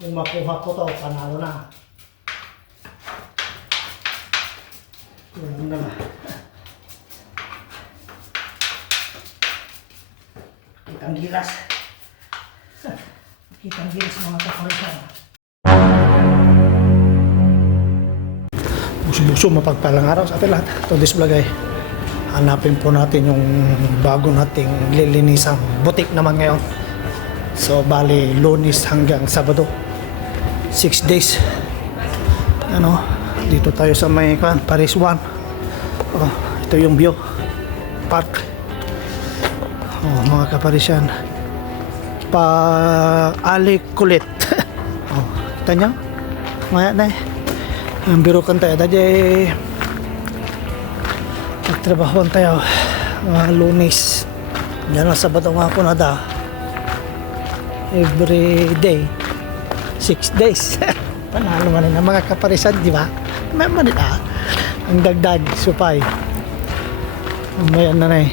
Kung makuha ko to, panalo na. Kulang na lang. Kitang gilas. Kitang gilas mga kaparisan. Buso-buso mapagpalang araw sa atin lahat. Ito this vlog ay hanapin po natin yung bago nating lilinisang butik naman ngayon. So bali Lunes hanggang Sabado 6 days. Ano, dito tayo sa may Paris 1. Oh, ito yung view park. Oh, mga kaparisyan, pa Ali Kulit. Oh, kita nyo maya na ang biro kan tayo dahil nagtrabahoan tayo mga Lunes yan ang Sabado nga po na da every day 6 days. Panalo man ng mga kaparisan, di ba? May manila ang dagdag supay mayan na na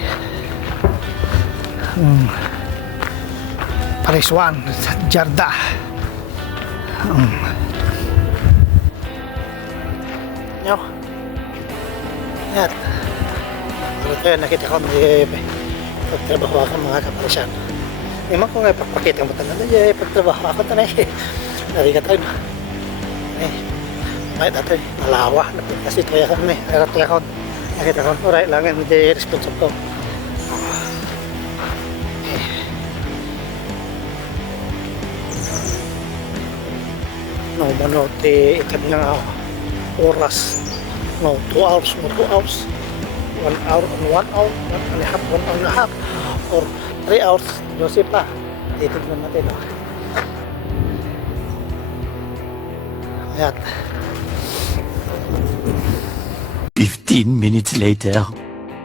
Paris 1 sa Jarda. Nyo yan ano tayo nakita ko pagtrabaho ako mga kaparisan. Iman ko nga pagpakita mo tayo na pagtrabaho ako tayo nari ka tayo may tayo nalawa kasi tayo kami nakita ko oray lang hindi responsive ko. No, mano, ikan nga oras. No, 2 hours, no, 2 hours. 1 hour, 1 hour, 1 and a half, 1 and a half, or 3 hours. Yosip pa. Titignan natin, no. Ayan. 15 minutes later.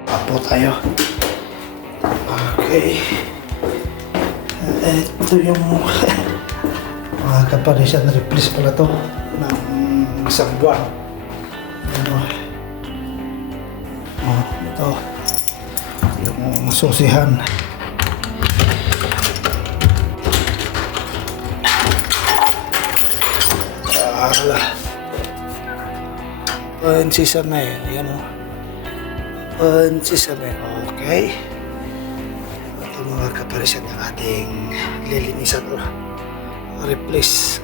Apo tayo. Okay. Ito yung mga kaparisan na replace pala to ng isang buwan. Ano? Oh, ito yung susihan. Pansisame. Ayan o. Pansisame. Okay. Ito mga kaparisan ng ating lilinisan o replace